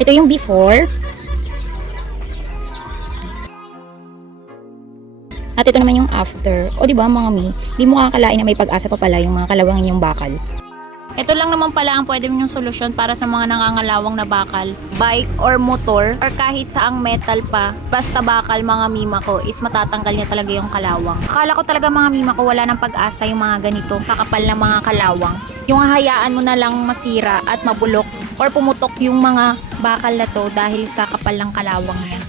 Ito yung before. At ito naman yung after. O di ba mga mi, di mo kakalain na may pag-asa pa pala yung mga kalawangin yung bakal. Ito lang naman pala ang pwede yung solusyon para sa mga nangangalawang na bakal. Bike or motor or kahit saang metal pa. Basta bakal mga mima ko is matatanggal niya talaga yung kalawang. Akala ko talaga mga mima ko wala ng pag-asa yung mga ganito kakapal na mga kalawang. Yung hahayaan mo na lang masira at mabulok or pumutok yung mga bakal na to dahil sa kapal ng kalawang niya.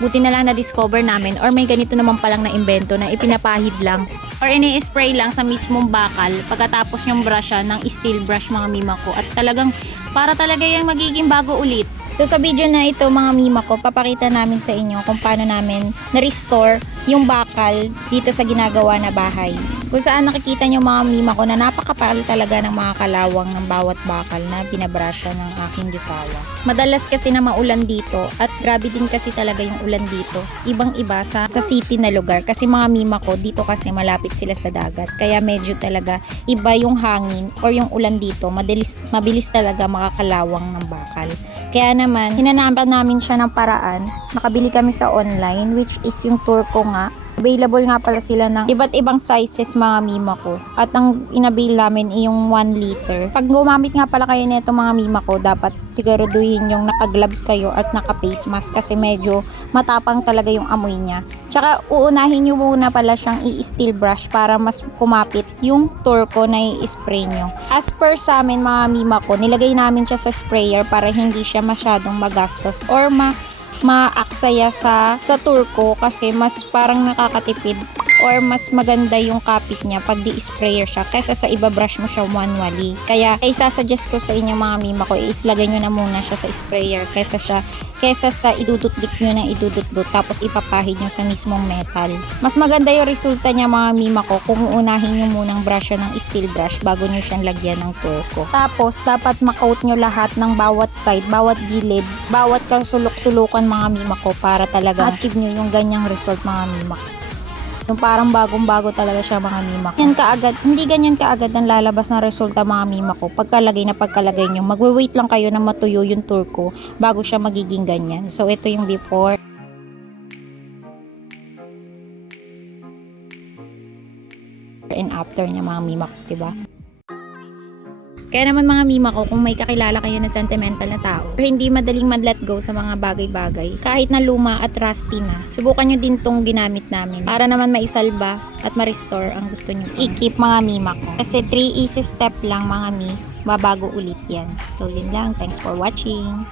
Buti na lang na-discover namin or may ganito naman palang na-imbento na ipinapahid lang or ini-spray lang sa mismong bakal pagkatapos yung brush ng steel brush mga mima ko at talagang para talaga yung magiging bago ulit. So sa video na ito mga mima ko, papakita namin sa inyo kung paano namin na-restore yung bakal dito sa ginagawa na bahay. Kung saan nakikita nyo mga mima ko na napakapal talaga ng mga kalawang ng bawat bakal na binabrasya ng aking jusawa. Madalas kasi na maulan dito at grabe din kasi talaga yung ulan dito. Ibang iba sa, sa city na lugar kasi mga mima ko dito kasi malapit sila sa dagat. Kaya medyo talaga iba yung hangin or yung ulan dito. Madalis, mabilis talaga makakalawang ng bakal. Kaya naman, hinanapan namin siya ng paraan. Nakabili kami sa online, which is yung Turco nga. Available nga pala sila ng iba't ibang sizes mga mima ko. At ang inabil namin ay yung 1 liter. Pag gumamit nga pala kayo nito mga mima ko, dapat siguraduhin yung naka-gloves kayo at naka-face mask kasi medyo matapang talaga yung amoy niya. Tsaka uunahin nyo muna pala siyang i-steel brush para mas kumapit yung turco na i-spray nyo. As per sa amin mga mima ko, nilagay namin siya sa sprayer para hindi siya masyadong magastos or ma maaksaya sa sa turco kasi mas parang nakakatipid or mas maganda yung kapit niya pag di-sprayer siya kaysa sa iba brush mo siya manually. Kaya ay sasuggest ko sa inyo mga mima ko is lagay nyo na muna siya sa sprayer kaysa siya kaysa sa idudutdut nyo na idudutdut tapos ipapahid nyo sa mismong metal. Mas maganda yung resulta niya mga mima ko kung unahin nyo munang brush siya ng steel brush bago nyo siyang lagyan ng turco. Tapos dapat makoat nyo lahat ng bawat side, bawat gilid, bawat kasulok-sulukan mga mima ko para talaga achieve nyo yung ganyang result mga mima ko. Yung parang bagong-bago talaga siya mga mima ko. Yan kaagad, hindi ganyan kaagad ang lalabas ng resulta mga mima ko. Pagkalagay na pagkalagay nyo, magwe-wait lang kayo na matuyo yung turco bago siya magiging ganyan. So ito yung before. and after niya mga mima ko, diba? Kaya naman mga mima ko, kung may kakilala kayo na sentimental na tao, hindi madaling mag-let go sa mga bagay-bagay, kahit na luma at rusty na, subukan nyo din tong ginamit namin para naman maisalba at ma-restore ang gusto nyo i-keep mga mima ko. Kasi 3 easy step lang mga mi, mabago ulit yan. So yun lang, thanks for watching.